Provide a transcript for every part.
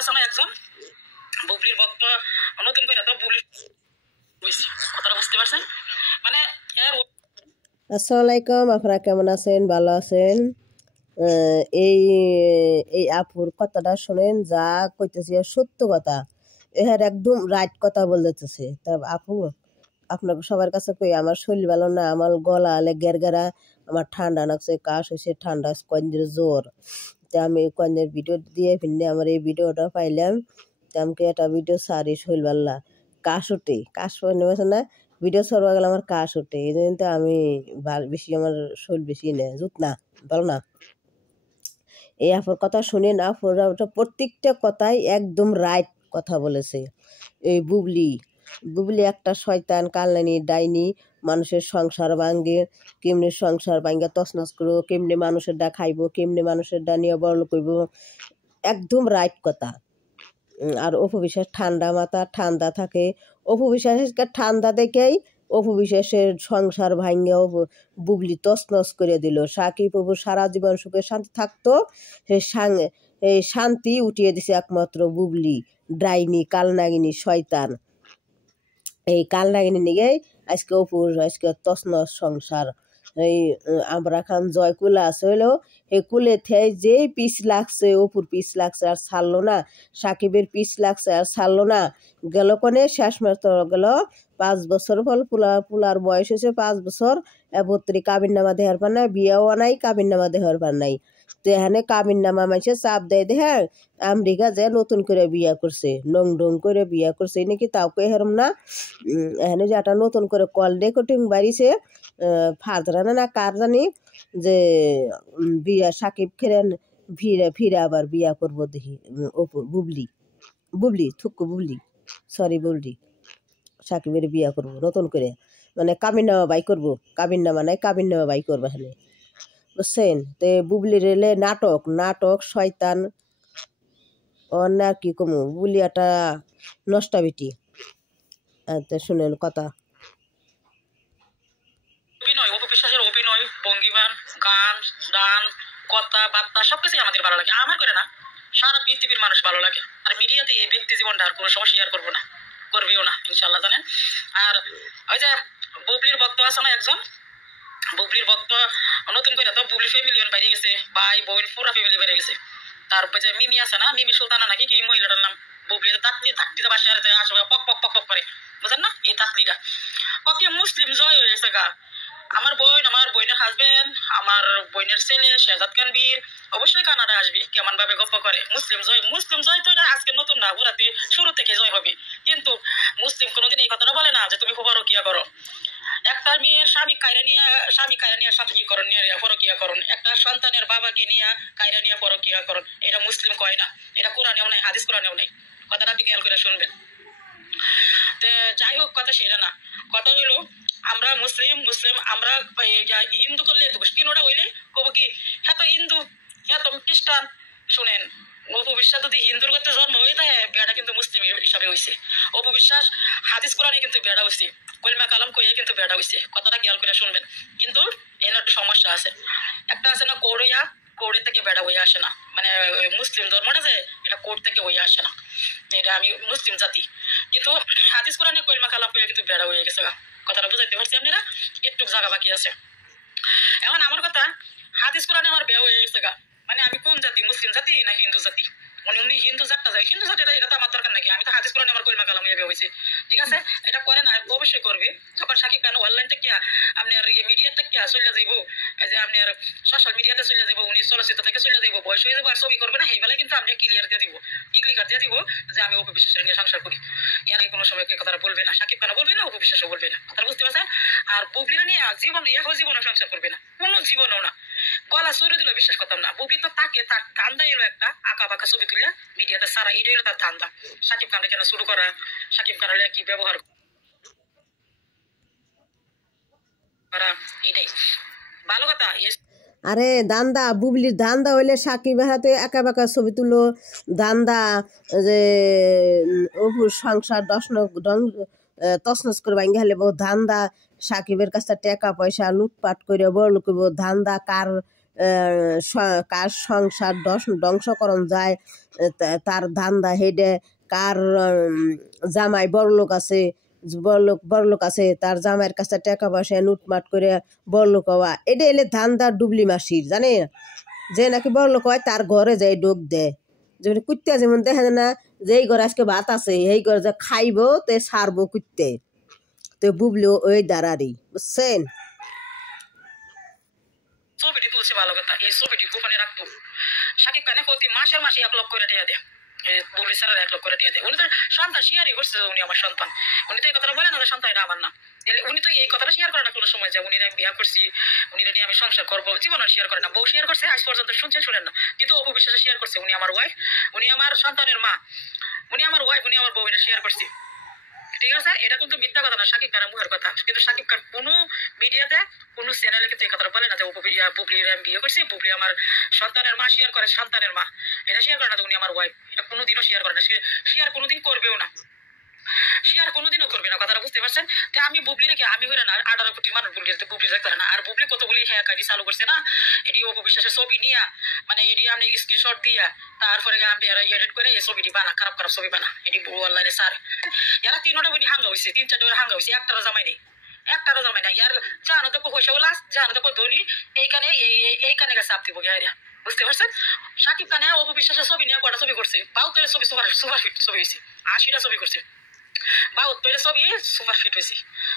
আছে না একজন বুবলির ভক্ত নতুন করে তো বুবলি কথাটা বুঝতে পারছেন মানে আসসালামু আলাইকুম, আপনারা কেমন আছেন? ভালো আছেন? এই এই আপুর কথাটা শোনেন, যা কইতেছি সত্য কথা, এর একদম রাইট কথা বলতেছে। তা আপু, আপনাকে সবার কাছে কই, আমার শরীর ভালো না, আমার গলা গেরগেরা, আমার ঠান্ডা লাগছে, কাশ হয়েছে, ঠান্ডা কন্দের জ্বর। তা আমি কন্দের ভিডিও দিয়ে ফিরনে আমার এই ভিডিওটা পাইলাম, তা আমাকে একটা ভিডিও সারি শরীর ভাল্লা কাশ ওঠে, কাশ নেমেছে না, ভিডিও সরবা গেলে আমার কাশ ওঠে, এই জন্য তো আমি বেশি আমার শরীর বেশি নেই জুত না, ভালো না। এই আপুর কথা শুনে না, প্রত্যেকটা কথাই একদম রাইট কথা বলেছে। এই বুবলি একটা শয়তান, কালনানি, ডাইনি, মানুষের সংসার ভাঙ্গে, কেমনি সংসার ভাঙ্গে তছনছ করবো, কেমনি মানুষের ডা খাইবো, কেমনি মানুষের ডা নিয়ে বড়লোক করব, একদম রাইট কথা। আর অপু বিশ্বাস ঠান্ডা মাথা, ঠান্ডা থাকে। অপু বিশ্বাসের ঠান্ডা দেখেই অপু বিশ্বাসের সংসার ভাঙ্গে বুবলি তছনছ করে দিল। সাকিব অপু সারা জীবন সুখে শান্তি থাকতো, এই শান্তি উঠিয়ে দিছে একমাত্র বুবলি, ডাইনি, কালনাগিনী, শয়তান। এই কালনাগিনী নিয়ে আজকে অপুর আজকে তছনছ সংসার। এই আমরা খান জয় কুলা আছে হইলো, এই কুলে থেকে যেই পিস লাগছে, অপুর পিস লাগছে আর ছাড়লো না, সাকিবের পিস লাগছে আর ছাড়লো না। গেল কোনে শেষ মাস গেল 5 বছর ফল, পুলার বয়স হয়েছে 5 বছর, এবত্রি কাবিন নামা দেহার পার নাই, বিয়েও নাই, কাবিন নামা দেহার পার নাই। তো এখানে কাবিন নামা মাইছে চাপ দেয় দেখে আমেরিকা যে নতুন করে বিয়া করছে, নং ডং করে বিয়া করছে নাকি, তাও কে হেরম না। এখানে যে একটা নতুন করে কল রেকর্ডিং বাড়িছে, ফাজরানা না কার জানি, যে বিয়া সাকিব খেরেন ফিরে আবার বিয়া করবো দেখি বুবলি সরি বুবলি সাকিবের বিয়া করবো নতুন করে, মানে কাবিন নামা বাই করবো, কাবিন নামা নাই, কাবিন নামা বাই করবো এখানে, বুঝছেন? তো বুবলির এলে নাটক শয়তান অন্য আর কি কমু, বুবলি একটা নষ্টা বেটি। শুনেন কথা। অপবিশ্বাসের অভিনয়, ভঙ্গিমান, গান, ডান, কথা বার্তা সবকিছুই আমাদের ভালো লাগে। আমার করে না, সারা পৃথিবীর মানুষ ভালো লাগে। আর মিডিয়াতে এই ব্যক্তি জীবনটা আর কোনো সময় শেয়ার করবো না, করবেও না ইনশাল্লাহ, জানেন। আর ওই যে বুবলির ভক্ত আছে না একজন, বুবলির ভক্ত নতুন করে তো বুবলি ফ্যামিলিয়ন বাইরে গেছে, ভাই বোন পুরা ফ্যামিলি বাইরে গেছে। তারপরে যে মিমি আছে না, মিমি সুলতানা নাকি কি মহিলাটার নাম, বুবলি তাকতিতে বাসে আসবে পক পক পক পক করে, বুঝেন না এই তাকলিটা। ওকে মুসলিম জয় হয়ে গেছে গা। আমার বোন, আমার বোনের হাজবেন্ড, আমার বোনের ছেলে শেহজাদ খান বীর অবশ্যই কানাডা আসবে, কেমন ভাবে গপ্প করে। মুসলিম জয় তো এটা আজকে নতুন না, ওরাতে শুরু থেকে জয় হবে। কিন্তু মুসলিম কোনোদিন এই কথাটা বলে না যে তুমি পরকিয়া করো। একটা মেয়ের স্বামী কায়রা নিয়ে পরকিয়া করুন, একটা সন্তানের বাবাকে নিয়ে কায়রা নিয়ে পরকিয়া করুন, এটা মুসলিম কয় না, এটা কোরআনেও নাই, হাদিস কোরআনেও নাই। কথাটা আপনি খেয়াল করে শুনবেন। যাই হোক, কথা সেটা না, কথা হইলো আমরা মুসলিম আমরা হিন্দু করলে কিনোটা হইলে কব কি হ্যাঁ তো হিন্দু, হ্যাঁ তো খ্রিস্টান। শুনেন, অপু বিশ্বাস যদি হিন্দুর করতে জন্ম হয়ে থাকে, বেড়া কিন্তু মুসলিম হিসাবে হয়েছে। অপু বিশ্বাস হাদিস কোরআনে কিন্তু বেড়া হয়েছে, কলমা কালাম কইয়ে কিন্তু বেড়া হয়েছে। কথাটা খেয়াল করে শুনবেন। কিন্তু এর একটা সমস্যা আছে, একটা আছে না কোর্টের থেকে বেড়া হয়ে আসে না, মানে মুসলিম ধর্মটা যে এটা কোর্ট থেকে হয়ে আসে না, এটা আমি মুসলিম জাতি। কিন্তু হাদিস কোরআনে কলমা কালাম কইয়া কিন্তু বেড়া হয়ে গেছে। কথাটা বুঝাইতে পারছি আপনারা? একটু জায়গা বাকি আছে। এখন আমার কথা, হাদিস কোরআনে আমার বেয়া হয়ে গেছে গা, মানে আমি কোন জাতি, মুসলিম জাতি না হিন্দু জাতি? উনি হিন্দু জাতটা যায়, হিন্দু জাতিটা এটা তো আমার দরকার নাকি? আমি তো হাদিস কোরআনে আমার কলমা কালাম বেয়া হয়েছে, ঠিক আছে? এটা করে না, অবশ্যই করবে। যখন সাকিব খান অনলাইন থেকে আপনার মিডিয়া থেকে চলে যাইব, যে আপনার সোশ্যাল মিডিয়াতে চলে যাবো, উনি চলচ্চিত্র থেকে চলে যাবো, বয়স হয়ে যাবো, আর ছবি করবে না, এই বেলায় কিন্তু আপনি ক্লিয়ার দিয়ে দিব, ডিগ্রি কার্ড দিয়ে দিব যে আমি অপু বিশ্বাসের নিয়ে সংসার করি। এর কোনো সময় কথাটা বলবে না, সাকিব খান বলবে না, অপু বিশ্বাসও বলবে না। কথা বুঝতে পারছেন? আর বুবলিরা নিয়ে জীবনে সংসার করবে না, কোনো জীবনও না। গলা চুরি দিল বিশ্বাস করতাম না। বুবলি তো তাকে তার ধান্দা এলো একটা আঁকা বাঁকা ছবি তুলে মিডিয়াতে সারা, এটাই হলো তার ধান্দা। সাকিব খানকে কেন শুরু করা, সাকিব খান কি ব্যবহার করা, এটাই ভালো কথা। আরে দান্দা, বুবলির দান্দা হইলে সাকিবের হাতে একা বাঁকা ছবি তুলো, দান্দা যে অপুর সংসার তছনছ করে ভাঙ্গে হলে ধান্দা, সাকিবের কাছে টাকা পয়সা লুটপাট করে বড় লোক ধান্দা, কার কার সংসার ধ্বংসকরণ যায়, তার ধান্দা হেডে, কার জামাই বড়লোক আছে, বড়লোক আছে, তার জামাইয়ের কাছে টাকা পয়সা লুটমাট করে বড়লোক হওয়া, এটা এলে ধান্দা ডুবলি মাসির জানে। যে নাকি বড়লোক হয় তার ঘরে যাই ডোক দেয়, যেমন কুত্তা যেমন দেখা যায় না, যেই ঘরে আজকে ভাত আছে এই ঘরে যে খাইবো তে সারবো কুত্তে, তো বুবলিও ওই দাঁড়ারি, বুঝছেন। ছবিটি তুলছে ভালো কথা, এই ছবিটি গোপনে রাখতো। শাকিব খানে প্রতি মাসের মাসে 1 লক্ষ করে টিয়া দেয়, বুবলি স্যারের 1 লক্ষ করে টিয়া দেয়। উনি তো সন্তান শেয়ারই করছে, উনি আমার সন্তান। উনি তো এই কথাটা বলে না যে সন্তান এটা আমার না। উনি তো এই কথাটা শেয়ার করে না কোনো সময়, যে উনি আমি বিয়ে করছি, উনি নিয়ে আমি সংসার করবো, জীবনে শেয়ার করে না। বউ শেয়ার করছে আজ পর্যন্ত, শুনছেন শুনেন না, কিন্তু অপু বিশ্বাসে শেয়ার করছে উনি আমার ওয়াইফ, উনি আমার সন্তানের মা, উনি আমার ওয়াইফ, উনি আমার বউ, এটা শেয়ার করছি। ঠিক আছে, এটা কিন্তু মিথ্যা কথা না, শাকিব খানের মুখের কথা। কিন্তু শাকিব খান কোনো মিডিয়াতে কোনো চ্যানেলে কিন্তু এই কথাটা বলে না যে বুবলির আমি বিয়ে করছি, বুবলি আমার সন্তানের মা, শেয়ার করে সন্তানের মা, এটা শেয়ার করে না উনি আমার ওয়াইফ, এটা কোনোদিনও শেয়ার করে না, শেয়ার কোনোদিন করবেও না, শেয়ার কোনোদিনও করবে না, কথাটা বুঝতে পারছেন। তো আমি বুবলি রেখে আমি হইলে না 18 কোটি মানুষ বুবলি রাখতে পারে না। আর বুবলি কতগুলি হ্যাঁ কাটি চালু করছে না, এটি অপু বিশ্বাসের ছবি নিয়া, মানে এটি আপনি স্ক্রিনশট দিয়া তারপরে আপনি এডিট করে এই ছবিটি বানা, খারাপ খারাপ ছবি বানা, এটি অনলাইনে সার। এরা 3টা বই হাঙ্গা হয়েছে, 3-4টা হাঙ্গা হয়েছে, একটারও জামাই নেই, একটারও জামাই নাই। ইয়ার জানো দেখো পয়সা উল্লাস, জানো দেখো ধনী, এইখানে এইখানে গেছে চাপ দিব গিয়া, বুঝতে পারছেন। শাকিব খানে অপু বিশ্বাসের ছবি নিয়ে কটা ছবি করছে, 72 ছবি সুপারহিট ছবি হয়েছে, 80টা ছবি করছে, 72টা ছবি সুপারহিট হয়েছে,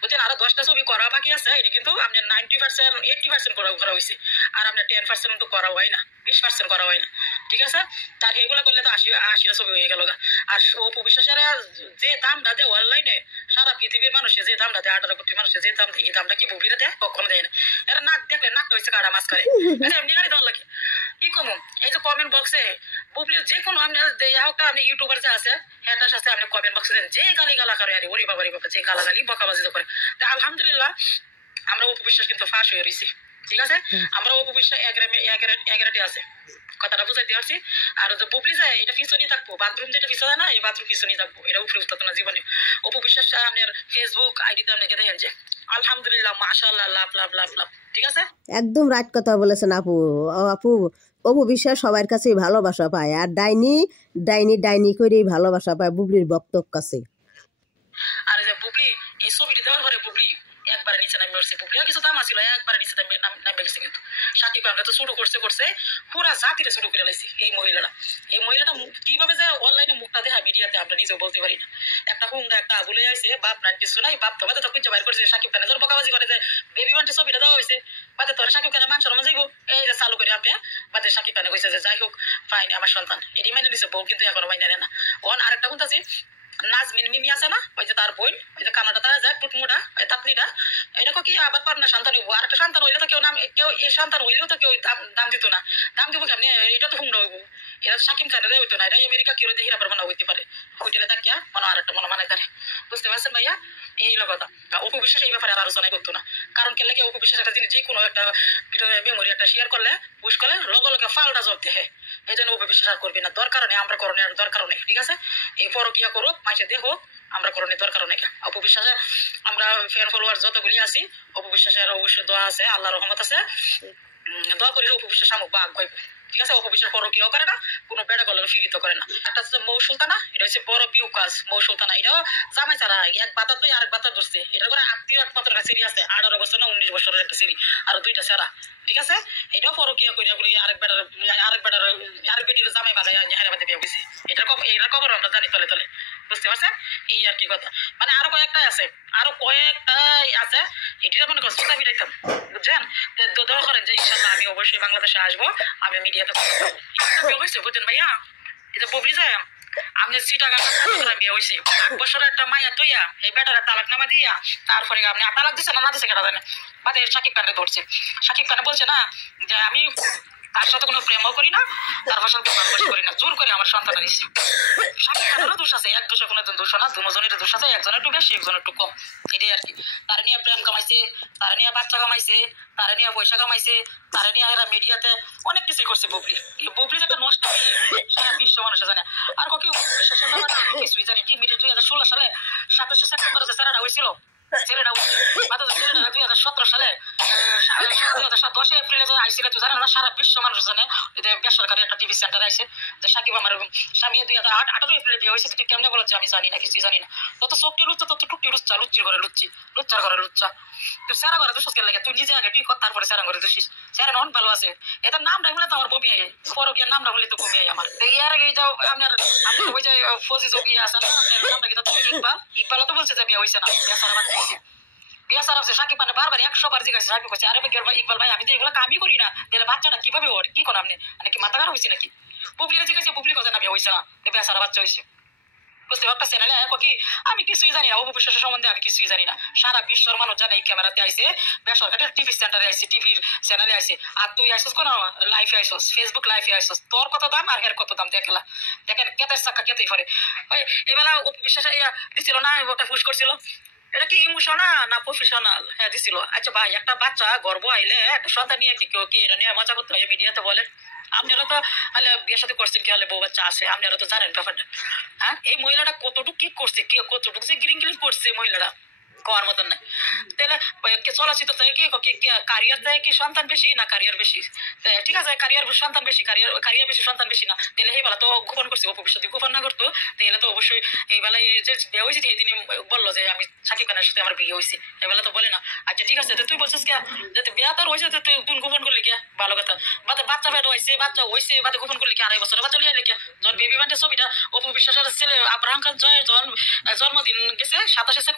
বুঝছেন। আরো 10টা ছবি করা বাকি আছে, এটা কিন্তু আপনার 90% 80% করা হয়েছে, আর আপনার 10% তো করা হয় না, 20% করা হয় না, ঠিক আছে। তার এগুলো করলে তো 80টা ছবি হয়ে গেল। আর অপু বিশ্বাসের যে দামটা দেয় অনলাইনে, সারা পৃথিবীর মানুষে যে দামটা দেয়, 18 কোটি মানুষের যে দাম দেয়, এই দামটা কি বুবলিরা দেয়? কখনো দেয় না। এরা নাক দেখলে নাকটা হয়েছে কাটা মাছ করে, এমনি গাড়ি দেওয়ার লাগে। কি কম এই যে কমেন্ট বক্সে বুবলির যে কোনো আপনি আপনি ইউটিউবার যে আছে হ্যাটার সাথে আপনি কমেন্ট বক্সে দেন, যে গালি গালা করে আরে ওরে বাবা রে বাবা, যে গালাগালি বকাবাজি করে। তা আলহামদুলিল্লাহ আমরা অপু বিশ্বাস কিন্তু ফাঁস হয়ে রয়েছি, ঠিক আছে। আমরা অপু বিশ্বাস 11টি আছে, কথাটা বুঝাইতে পারছি। আর যে বুবলি যায় এটা পিছনেই থাকবো, বাথরুম যেটা পিছনে না, এই বাথরুম পিছনেই থাকবো, এটা উপরে উঠতো না জীবনে। অপু বিশ্বাসটা আপনার ফেসবুক আইডিতে আপনাকে দেখেন যে আলহামদুলিল্লাহ মাশাআল্লাহ লাভ লাভ লাভ লাভ, ঠিক আছে। একদম রাইট কথা বলেছেন আপু। আপু অপু বিশ্বাস সবার কাছেই ভালোবাসা পায়, আর ডাইনি ডাইনি ডাইনি করেই ভালোবাসা পায় বুবলির বক্তব্য কাছে। আর যে বুবলি এই ছবিটি দেওয়ার পরে বুবলি একবারে নিচে নামে উঠছে, বুবলি কিছু দাম আসছিল, একবারে নিচে নামে গেছে। কিন্তু শাকিব খানটা তো শুরু করছে পুরা জাতিরে শুরু করে লাইছে এই মহিলাটা। এই মহিলাটা কিভাবে যে অনলাইনে মুখটা দেখা মিডিয়াতে আমরা নিজেও বলতে পারি না। একটা হুমরা একটা আবুলে আইছে, বাপ না কিছু নাই, বাপ তো বাদে তো কুঞ্চা বাইর করছে শাকিব খানের জোর বকাবাজি করে যে বেবি বান্টি ছবিটা দেওয়া হয়েছে, বাদে তোর শাকিব খানের মান শরম যাইব, এই যে চালু করে আপনি বাদে শাকিব খানে কইছে যে যাই হোক ফাইন আমার সন্তান, এটি মেনে নিছে বউ, কিন্তু এখনো মাইনে নেয় না। ওন আরেকটা কোন আছে নাজমিন মিমি আছে না, ওই যে তার বোন, ওই যে কানাডা তারা যায় টুটমুটা তাতনিটা, এরকম কি আবার পার না সন্তান হইব, আরেকটা সন্তান হইলে তো কেউ এই সন্তান হইলেও তো কেউ দাম দিত না, দাম দিব কেমনি, এটা তো হুমড়া হইব। এরা শাকিব খানের হইতো না, এটা আমেরিকা কেউ দেখি আবার মনে হইতে পারে, হোটেলে থাকিয়া মনে আরেকটা মনে মানে তারে, বুঝতে পারছেন ভাইয়া। এই কথা অপু বিশ্বাস এই ব্যাপারে আর আলোচনাই করতো না, কারণ কে লাগে অপু বিশ্বাস একটা জিনিস যে কোনো একটা মেমোরি একটা শেয়ার করলে পুশ করলে লগে লগে ফালটা জব দেখে, এই জন্য অপু বিশ্বাস আর করবি না, দরকার নেই, আমরা করণের দরকার নেই, ঠিক আছে। এই পরকিয়া করুক মাসে দেখো, আমরা করণের দরকার নেই। অপু বিশ্বাসে আমরা ফ্যান ফলোয়ার যতগুলি আছি, অপু বিশ্বাসের অবশ্যই দোয়া আছে, আল্লাহ রহমত আছে, দোয়া করি অপু বিশ্বাস আমুক বাঘ গাইব, ঠিক আছে। অপু বিশ্বাস পরকিয়াও করে না, কোনো বেড়া গলার ফিরিত করে না। একটা হচ্ছে মৌ সুলতানা, এটা হচ্ছে বড় বিউ কাজ মৌ সুলতানা, এটাও জামাই ছাড়া এক বাতার দুই আরেক বাতার ধরছে, এটা করে আত্মীয় একমাত্র একটা সিরি আছে, 18 বছর না 19 বছরের একটা সিরি, আর 2টা সেরা, ঠিক আছে। এটাও পরকিয়া করিয়া বলে আরেক বেটির জামাই বাগায় হায়দ্রাবাদে বিয়ে হয়েছে, এটার খবর আমরা জানি তলে তলে, বুঝতে পারছেন। এই আর কি কথা, মানে আরো কয়েকটা আছে, এটির মনে করছে বিরাইতাম, বুঝছেন। দোয়া করেন যে ইনশাল্লাহ আমি অবশ্যই বাংলাদেশে আসবো, আমি মিডিয়াতে হয়েছে, বুঝছেন ভাইয়া। এটা বুবলি যায় আপনি সিটাগাং বিয়ে হয়েছে 8 বছরের একটা মাইয়া তুইয়া এই বেটারা তালাক নামা দিয়া, তারপরে আপনি তালাক দিচ্ছে না দিচ্ছে কেটা জানে, বাদে শাকিব খানকে ধরছে। শাকিব খান বলছে না যে আমি তার সাথে কোনো প্রেমও করি না, তার সাথে ভালোবাসা করি না, জোর করে আমার সন্তান দিচ্ছে। শাকিব খানেরও দোষ আছে, এক দোষে কোনো দোষ না, দুজনের দোষ আছে, একজনের একটু বেশি একজনের একটু কম, এটাই আর কি। তারা নিয়ে প্রেম কামাইছে, তারা নিয়ে বাচ্চা কামাইছে, তারা নিয়ে পয়সা কামাইছে, তারা নিয়ে এরা মিডিয়াতে অনেক কিছুই করছে। বুবলি একটা নষ্ট সারা বিশ্ব মানুষে জানে। আর কেউ বিশ্বাসের ব্যাপারে আমি কিছুই জানি। 2016 সালে 27 সেপ্টেম্বর যে স্যারাটা হয়েছিল ছেলেটা মাত্র ছেলেটা 2017 সালে 10 এপ্রিলে আইসিলে তুই জানেন না, সারা বিশ্ব মানুষ জানে বেসরকারি একটা টিভি সেন্টার আইসে যে সাকিব আমার স্বামী 2018 এপ্রিলে বিয়ে হয়েছে। তুই কেমনে বলছ আমি জানি না, কিছুই জানি না। তত চোখটি লুচ্ছা, তত টুকটি লুচ্ছা, লুচ্চির ঘরে লুচ্ছি, লুচ্চার ঘরে লুচ্চা। তুই সারা ঘরে দুশো লাগে, তুই নিজে আগে তুই কর, তারপরে সারা ঘরে দুশিস। সারা নন ভালো আছে, এটা নাম ডাকলে তো আমার বমি আয়, পর গিয়ে নাম ডাকলে তো বমি আয় আমার। ইয়ার আগে যাও আপনার ওই যে ফজি যোগী আছে না, আপনার নামটা কি তুমি ইকবাল তো বলছে যে বিয়ে হয়েছে না, বিয়ে সারা বাচ্চা হয়েছে, বিয়া সারা হচ্ছে। সাকিব মানে বারবার 100 বার জিজ্ঞাসা, সাকিব বলছে আরে ইকবাল ভাই আমি তো এগুলো কামই করি না, তাহলে বাচ্চাটা কিভাবে ওর কি করেন আপনি, মানে কি মাথা খারাপ হয়েছে নাকি? পুবলিকে জিজ্ঞাসা, পুবলি কথা না বিয়ে হয়েছে না, বিয়া সারা বাচ্চা হয়েছে। বুঝতে একটা চ্যানেলে কি আমি কিছুই জানি না, অপু বিশ্বাসের সম্বন্ধে আমি কিছুই জানি না। সারা বিশ্বর মানুষ জানে এই ক্যামেরাতে আইসে, বেসরকারি টিভি সেন্টারে আইসে, টিভির চ্যানেলে আইসে। আর তুই আইসস কোন লাইফে আইসস, ফেসবুক লাইফে আইসস, তোর কত দাম আর হের কত দাম দেখলা। দেখেন কেতের চাক্কা কেতেই পারে। এবেলা অপু বিশ্বাস দিছিল না, ওটা ফুস করছিল, এটা কি ইমোশনাল না প্রফেশনাল? হ্যাঁ দিছিল। আচ্ছা ভাই, একটা বাচ্চা গর্ব আইলে একটা সন্তান নিয়ে কি কেউ কি এটা নিয়ে মজা করতে হয় মিডিয়াতে বলে? আপনারা তো হলে বিয়ের সাথে করছেন, কি হলে বউ বাচ্চা আছে, আপনারা তো জানেন ব্যাপারটা। হ্যাঁ, এই মহিলাটা কতটুকু কি করছে, কে কতটুকু যে গ্রিন গ্রিন করছে মহিলাটা কোয়ার মতন না। তাহলে চলচ্চিত্র থেকে কি কারিয়ার থেকে কি সন্তান বেশি না কারিয়ার বেশি? ঠিক আছে, কারিয়ার সন্তান বেশি, কারিয়ার বেশি সন্তান বেশি না, তাহলে এই বেলা তো গোপন করছে। অপু বিশ্বাস গোপন না করতো তাহলে তো অবশ্যই এই বেলায় যে বিয়ে হয়েছে তিনি বললো যে আমি সাকিব খানের সাথে আমার বিয়ে হয়েছে, এই বেলা তো বলে না। আচ্ছা ঠিক আছে, তুই বলছিস কে যে বিয়া তোর হয়েছে, তুই গোপন করলি কে? ভালো কথা, বাচ্চা ফেট হয়েছে, বাচ্চা হয়েছে, বাদে গোপন করলি কে? 2.5 বছরের বাচ্চা লিয়ে কে? যখন বেবি বান্টের ছবিটা অপু বিশ্বাসের ছেলে আব্রাহাম খান জয়ের যখন জন্মদিন গেছে 27 সেপ্টেম্বর